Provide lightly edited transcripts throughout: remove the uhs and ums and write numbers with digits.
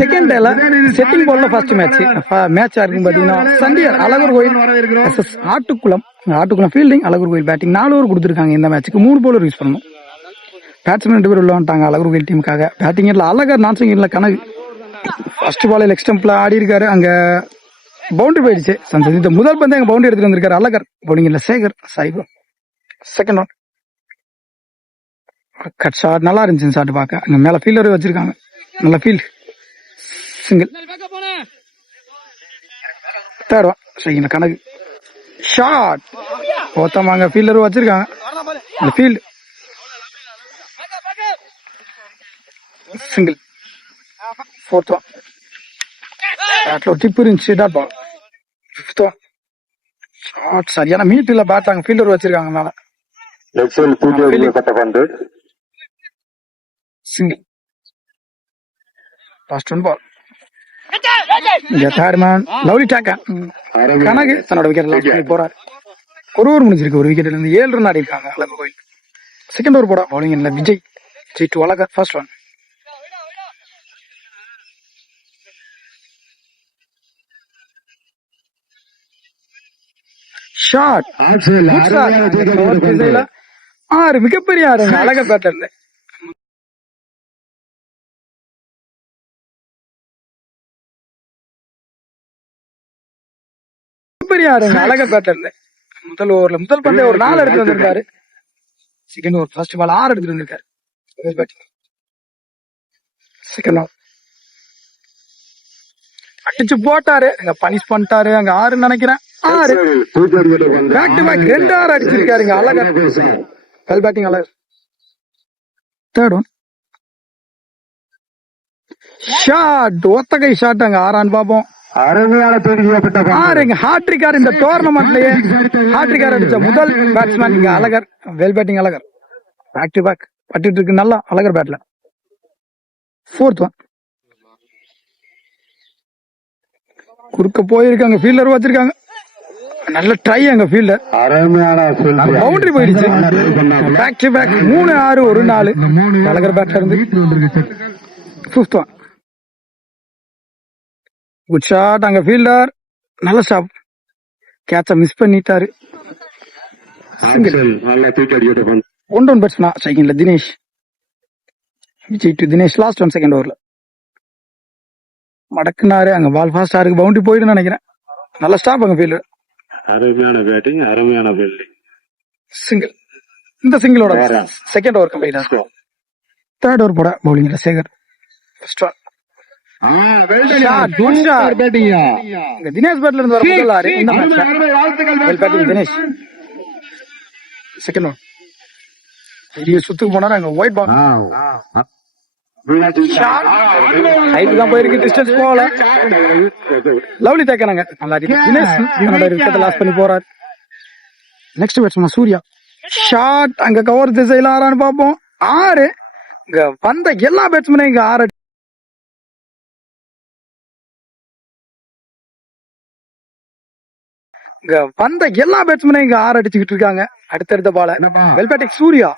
Second டேல setting பால்ல first மேட்சா இருக்கும் பாத்தீங்கன்னா சண்டியர் அழகர் கோயில் ஆட்டுக்குளம் ஃபீல்டிங் அழகர் கோயில் பேட்டிங் 4 ஓவர் கொடுத்துருக்காங்க. இந்த மேட்சுக்கு 3 bowler யூஸ் பண்ணணும். பேட்ஸ்மேன் 2 பேர் உள்ள வந்துட்டாங்க அழகர் கோயில் டீமுக்காக. பேட்டிங்ல அழகர் நான் சிங்கில கனவு ஃபர்ஸ்ட் பால் லெக் ஸ்டம்ப்ல ஆடி இருக்காரு. அங்க பவுண்டரி போயிடுச்சு. இந்த முதல் பந்து அங்க பவுண்டரி எடுத்துட்டு வந்திருக்காரு அழகர். பவுலிங்ல Sekar Saibu second one cut shot நல்லா இருந்துச்சு. ஷாட் பார்க்க அங்க மேல ஃபீல்டர் வச்சிருக்காங்க. நல்ல ஃபீல்ட் சிங்கிள். தேர்ட் ஒன் சரிங்க கணக்கு ஷாட் போத்தமாங்க ஃபீல்டர் வச்சிருக்காங்க. அந்த ஃபீல்டு சிங்கிள். ஃபோர்த் ஒன் பேட்ல ஒரு டிப் இருந்துச்சு. Dot ball. Fifth one shot சரியான மீட் இல்ல பேட் அங்க ஃபீல்டர் வச்சிருக்காங்க மேல single. Last one ball. Third man lovely டேக்கா கனகு தன்னோட விக்கெட் லாஸ் பண்ணி போறாரு. ஒரு ஓவர் முடிஞ்சிருக்கு. ஒரு விக்கெட்ல இருந்து 7 ரன் ஆடி இருக்காங்க அழகர் கோயில். செகண்ட் ஓவர் போட பவுலிங் இல்ல விஜய் ஜெயிட்டு அழகர் ஃபர்ஸ்ட் ஒன் ஷாட் 6 மிகப்பெரிய ஆறுங்க அழகர் பேட்டர்ல. அழகர் பேட்டர்ல முதல் ஓவர்ல முதல் பந்தே ஒரு 4 எடுத்து வந்திருக்காரு. செகண்ட் ஓவர் ஃபர்ஸ்ட் பால் 6 எடுத்து வந்திருக்காரு. செகண்ட் ஓவர் அடிச்சு போட்டாரு. அங்க பனிஷ் பண்ணிட்டாரு. அங்க 6 நினைக்கிறேன். 6 பேக் டு பேக் 2 6 அடிச்சிருக்காருங்க Azhagar. Well batting Azhagar. Third one shot ஒத்தகை ஷாட் அங்க 6 பாப்போம். அருமையான ஹாட்ரிக்கார் இந்த டோர்னமெண்ட்லயே ஹாட்ரிக்கார் அடிச்ச முதல் பேட்ஸ்மேன் இங்க Azhagar. Well batting Azhagar. Back to back பட்டிட்டு இருக்கு நல்லா அழகர் பேட்ல. ஃபோர்த் ஒன் குறுக்க போயிருக்காங்க ஃபீல்டர் வச்சிருக்காங்க. நல்ல ட்ரை அங்க ஃபீல்டர். பவுண்டரி போயிடுச்சு. பேக் டு பேக் 3 6 1 4 அழகர் பேட்ல இருந்து. ஃபிஃப்த் ஒன் குட் ஷாட் அங்க ஃபீல்டர் நல்ல ஸ்டாப் கேட்ச மிஸ் பண்ணிட்டாரு. ஒன் டவுன் பேட்ஸ்மேன் செகண்ட்ல Dinesh Vijay to Dinesh last one second ஓவர்ல மடக்குனாரு. அங்க பால் ஃபாஸ்டா இருக்கு பவுண்டரி போயிடுன்னு நினைக்கிறேன். நல்ல ஸ்டாப் அங்க ஃபீல்டர். அருமையான பேட்டிங் அருமையான ஃபீல்டிங் சிங்கிள். இந்த சிங்கிளோட second over complete. Third over போட பவுலிங்ல சேகர் ஃபர்ஸ்ட் ஒன் தினேஷ் பேட்ல இருந்து வர முதல் 6 இந்த மேட்ச்ல தினேஷ் செகண்ட் ஒன் பெரிய சுத்துக்கு போனாரு. அங்க ஒயிட் பால் ஹைட் தான் போயிருக்கு. டிஸ்டன்ஸ் போகல. லவ்லி தேக்கனாங்க நல்லா தினேஷ் தன்னோட விக்கெட் லாஸ் பண்ணி போறாரு. நெக்ஸ்ட் பேட்ஸ்மேன் சூர்யா ஷாட் அங்க கவர் திசையில 6 பாப்போம். 6 இங்க வந்த எல்லா பேட்ஸ்மேனும் இங்க 6 வந்த எல்லா பேட்ஸ்மேனும் இங்க 6 அடிச்சுக்கிட்டு இருக்காங்க. அடுத்தடுத்த பால வெல் பேட்டிங் சூர்யா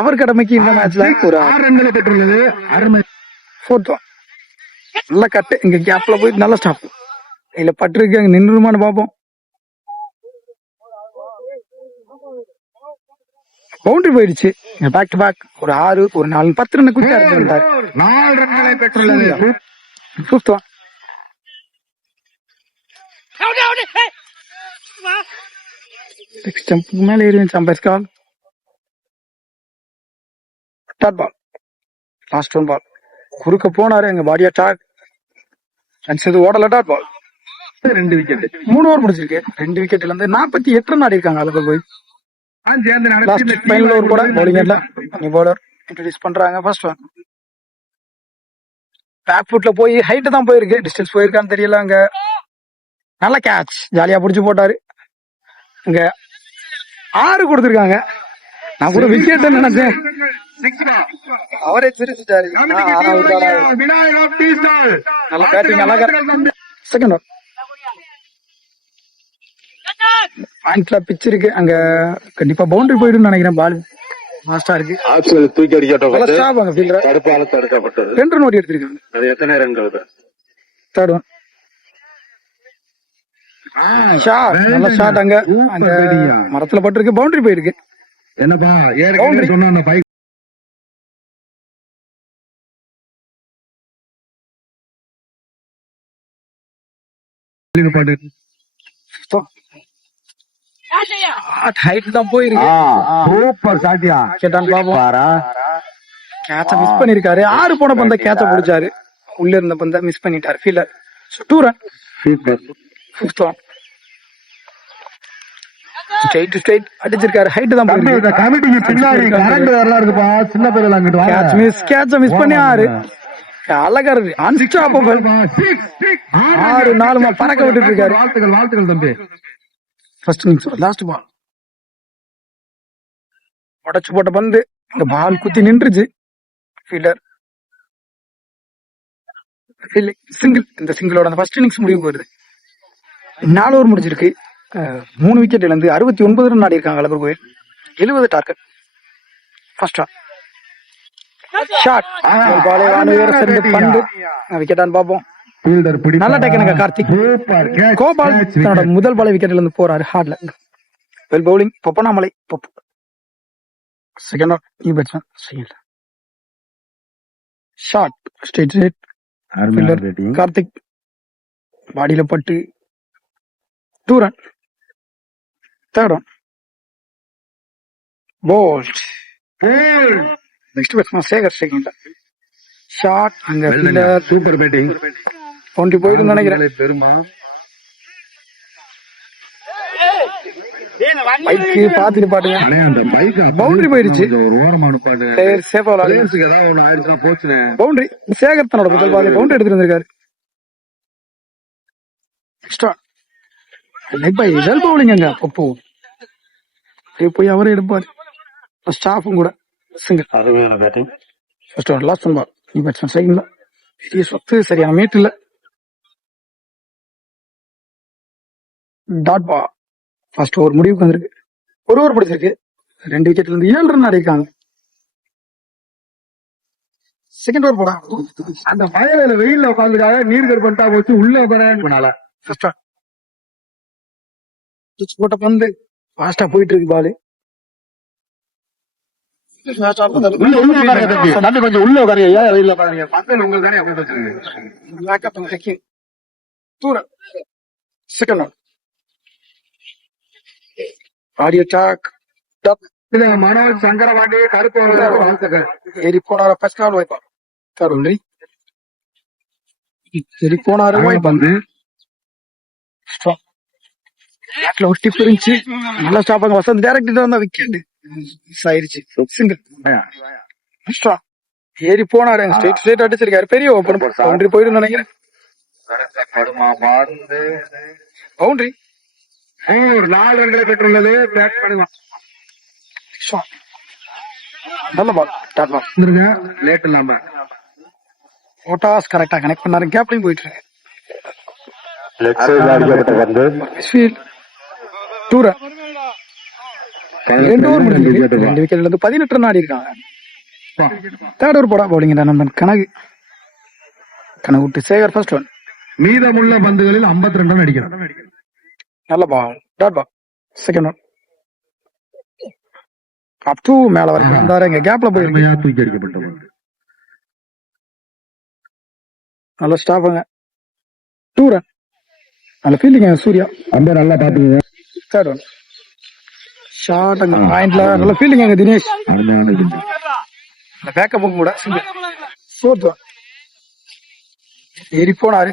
அவர் கடமைக்கு இந்த மேட்ச்ல ஒரு 6 ரன்களை பெற்றுள்ளது. ஃபோர்த் ஒன் நல்ல கட்டு இங்க கேப்ல போய் நல்ல ஸ்டாப் இல்ல பட்டிருக்கு. அங்க நின்றுமான்னு பாப்போம். பவுண்டரி போயிடுச்சு. பேக் டு பேக் ஒரு 6 ஒரு 4 10 ரன் குயிக்கா எடுத்துட்டாரு. 4 ரன்களை பெற்றுள்ளது. ஃபிஃப்த் ஒன் ஸ்டம்புக்கு மேல ஏறி umpire call. Dot ball last one ball குறுக்க போனாரு. எங்க பாடியா டாட் ரன்ஸ் எது ஓடல. டாட் பால் 2 விக்கெட் 3 ஓவர் முடிச்சிருக்கு. 2 விக்கெட்ல இருந்து 48 ரன் ஆடி இருக்காங்க. அதுக்கு போய் லாஸ்ட் ஃபைனல் ஓவர் கூட பவுலிங்ல பவுலர் இன்ட்ரோடியூஸ் பண்றாங்க. ஃபர்ஸ்ட் ஒன் பேக் ஃபுட்ல போய் ஹைட் தான் போயிருக்கு. டிஸ்டன்ஸ் போயிருக்கான்னு தெரியல. அங்க நல்ல கேட்ச் ஜாலியா புடிச்சு போட்டாரு. இங்க 6 கொடுத்திருக்காங்க. நான் கூட விக்கெட் நினைச்சேன். அவரே சிரிச்சுட்டாரு. நல்ல பேட்டிங் அழகர். செகண்ட் ஓவர் பாயிண்ட்ல பிச் இருக்கு. அங்க கண்டிப்பா பவுண்டரி போயிடும் நினைக்கிறேன். பால் மாஸ்டா இருக்கு. ஆக்சுவல் தூக்கி நல்லா அடிக்கப்பட்டு ஸ்டாப் அங்க ஃபீல்டர். தடுப்பால தடுக்கப்பட்டது. 2 ரன் ஓடி எடுத்திருக்காங்க. அது எத்தனை ரன்கள்? Third one shot. நல்ல ஷாட் அங்க அங்க மரத்துல பட்டிருக்கு. பவுண்டரி போயிருக்கு. என்னப்பா Boundary. ஏற்கனவே சொன்ன அந்த பைக் பாட்டு ஹைட் தான் போயிருக்கு. சூப்பர் சாட்டியா கேட்டான் பாப்போம். பாரா கேட்ச மிஸ் பண்ணிருக்காரு. 6 போன பந்த கேட்ச பிடிச்சாரு. உள்ள இருந்த பந்த மிஸ் பண்ணிட்டாரு fielder. 2 run. Super. 5th one straight அடிச்சிருக்காரு. ஹைட் தான் போயிருக்கு. இந்த கமிட்டிக்கு பின்னாடி கரண்ட் வரலாம் இருக்குப்பா. சின்ன பேர் அங்கிட்டு வாங்க. கேட்ச மிஸ் பண்ணி 6. அழகா இருக்கு. அன்ஸ்டாப்பபிள். 6-4 பறக்க விட்டுட்டு இருக்காரு. வாழ்த்துக்கள் வாழ்த்துக்கள் தம்பி. ஃபர்ஸ்ட் இன்னிங்ஸ் லாஸ்ட் பால் உடைச்சு போட்ட பந்து இந்த பால் குத்தி நின்றுச்சு. Fielder single. இந்த சிங்கிளோட அந்த ஃபர்ஸ்ட் இன்னிங்ஸ் முடிவு போயிருது. 4 ஓவர் முடிஞ்சிருக்கு. 3 விக்கெட் இழந்து 69 ரன் ஆடி இருக்காங்க அழகர் கோயில். 70 டார்கெட். First shot. பாலே வானுயர சென்று பந்து விக்கெட்டான்னு பாப்போம். நல்ல டேக்கனுங்க கார்த்திக். கோபால் தன்னோட முதல் பாலை விக்கெட்ல இருந்து போறாரு. ஹார்ட்ல வெல் பவுலிங். பொப்பனாமலை பொப்பு. செகண்ட் ஆஃப் ஈ batsman second shot. Straight Karthik பாடியில பட்டு 2 run. Third one bowled. Next batsman Sekar second shot. அங்க ஃபீல்டர் சூப்பர் பேட்டிங். பவுண்டரி போயிட்டு நினைக்கிறேன். பெருமா பைக்கு பாத்துட்டு பாட்டுங்க. அந்த பைக் பவுண்டரி போயிருச்சு. ஒரு ஓரமான பாட்டு சேஃபா ஏதாவது ஒண்ணு ஆயிடுச்சுன்னா போச்சுனே. பவுண்டரி. சேகர் தன்னோட முதல் பால் பவுண்டரி எடுத்துட்டு வந்திருக்காரு. லெக் பை வெல் பவுலிங் அங்க பப்பு. போய் அவரே எடுப்பாரு. ஸ்டாஃபும் கூட சிங்கிள். அருமையான batting. First over last ball ஈ பேட்ஸ்மேன் செகண்ட். பெரிய சொத்து சரியான மீட் இல்ல. Dot ball. ஃபர்ஸ்ட் ஓவர் முடிவுக்கு வந்திருக்கு. 1 ஓவர் பிடிச்சிருக்கு. 2 விக்கெட்ல இருந்து 7 ரன் அடிக்காங்க. செகண்ட் ஓவர் போடா. அந்த வயலில் வெயில்ல உட்காந்துக்காக நீர் கருப்பா போச்சு. உள்ள உட்கார ஃபர்ஸ்ட் போட்ட பந்து ஃபாஸ்டா போயிட்டு இருக்கு பாலு. கொஞ்சம் உள்ள உட்காரு. வெயில்ல உட்காருங்க. பக்கத்தில் உங்களுக்கு தானே வச்சிருக்கு. Second one audio talk Manoj Sankarapandi கருப்பு ஏறி போனார பஸ்கால் வைப்பா கருணி ஏறி போனாரு பந்து ஒரு டிப் இருந்துச்சு. நல்லா ஸ்டாப் ஆங்க. வசந்த் டைரக்ட் வந்தா விக்கெட் ஆயிருச்சு. சிங்கிள். ஏறி போனாரு. ஸ்ட்ரெயிட் அடிச்சிருக்காரு. பெரிய ஓப்பன் பவுண்டரி போயிடும் நினைக்கிறேன். பவுண்டரி. 4 ரன்களை பெற்றுள்ளது. பேட் பண்ணுவான். நல்ல பால். டாட் பால். லேட் இல்லாம ஓட்டாஸ் கரெக்டா கனெக்ட் பண்ணாரு. கேப்லையும் போயிட்டு இருக்கு. 2 ரன். 2 ஓவர் முடிஞ்சிருக்கு. 2 விக்கெட்ல இருந்து 18 ரன் ஆடி இருக்காங்க. தேர்ட் ஓவர் போடா பவுலிங் நண்பன் கனகு. கனகு விட்டு சேகர் ஃபர்ஸ்ட் ஒன். மீதமுள்ள பந்துகளில் 52 ரன் அடிக்கிறார். நல்ல ball. Dot ball. Second one up to மேல வரைக்கும் வந்தாரு. இங்க கேப்ல போயிருக்கு. தூக்கி அடிக்கப்பட்டது. நல்ல ஸ்டாப்புங்க. 2 ரன். நல்ல ஃபீல்டிங் சூர்யா. அந்த நல்லா பாத்துங்க. தேர்ட் ஒன் ஷாட் அங்க பாயிண்ட்ல. நல்ல ஃபீல்டிங் அங்க தினேஷ். பேக்கப்பும் கூட. ஃபோர்த் ஒன் ஏறி போனாரு.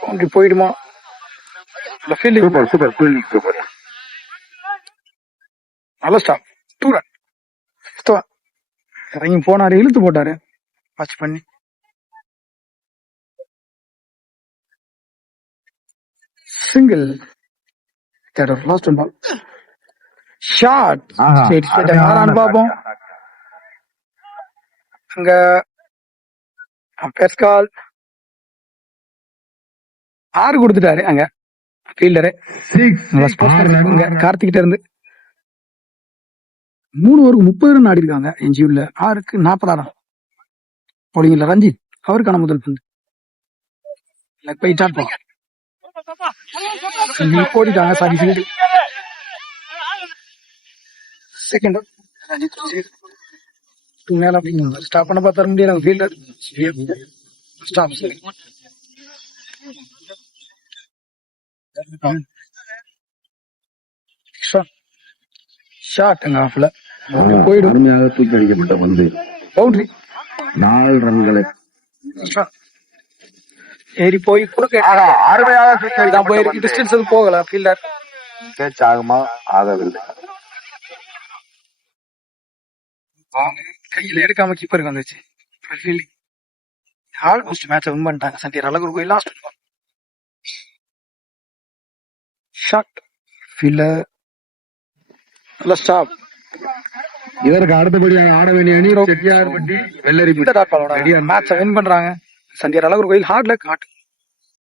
பவுண்டரி போயிடுமா? நல்ல fielding. Super super fielding super. நல்ல ஸ்டாப். 2 ரன். இறங்கி போனாரு. இழுத்து போட்டாரு. வாட்ச் பண்ணி சிங்கிள். Last ball shot. யாரான்னு பாப்போம். அங்க பெஸ்கால் 6 கொடுத்துட்டாரு. அங்க ஃபீல்டரு கார்த்திகிட்ட இருந்து 3 ஓவருக்கு 30 ரன் ஆடி இருக்காங்க. என்ஜியூல 6க்கு 40 பவுலிங்ல ரஞ்சித் அவருக்கான முதல் பந்து லெக் பை டாட் பால். ஓடிட்டாங்க சாரி ஃபீல்டு. செகண்ட் ரஞ்சித் மேல ஸ்டாப் பண்ண பார்த்தா முடியாது ஃபீல்டர் ஸ்டாப். ஷாட்டுங்க ஆஃப்ல போயிடும். அருமையாக தூக்கி அடிக்கப்பட்ட பந்து பவுண்டரி 4 ரன்களை ஏறி போய் குறுக்க அருமையாக தூக்கி தான் போயிருக்கு. டிஸ்டன்ஸ் எதுவும் போகல ஃபீல்டர். கேட்ச் ஆகுமா? ஆகவில்லை. கையில எடுக்காம கீப்பருக்கு வந்துச்சு. ஆல்மோஸ்ட் மேட்சை வின் பண்ணிட்டாங்க சண்டியர் அழகு கோயில். லாஸ்ட் ஷாட் ஃபீல்டர் நல்ல ஸ்டாப். இதற்கு அடுத்தபடியாக ஆட வேண்டிய அணி செட்டியார்பட்டி வெள்ளரிப்பட்டி. மேட்சை வின் பண்றாங்க சண்டியர் அழகு கோயில். Hard luck heart